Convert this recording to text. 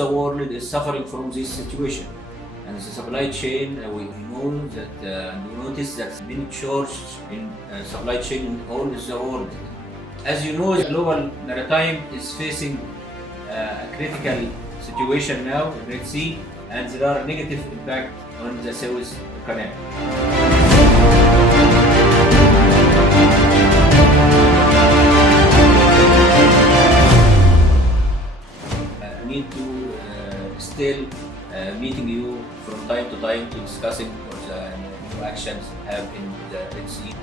the world is suffering from this situation. And the supply chain, we know that, we notice that many shortages in supply chain in all the world. As you know, the global maritime is facing a critical situation now in Red Sea, and there are negative impact on the Suez Canal. I need to still meeting you from time to time to discussing what the new actions have in the Red Sea.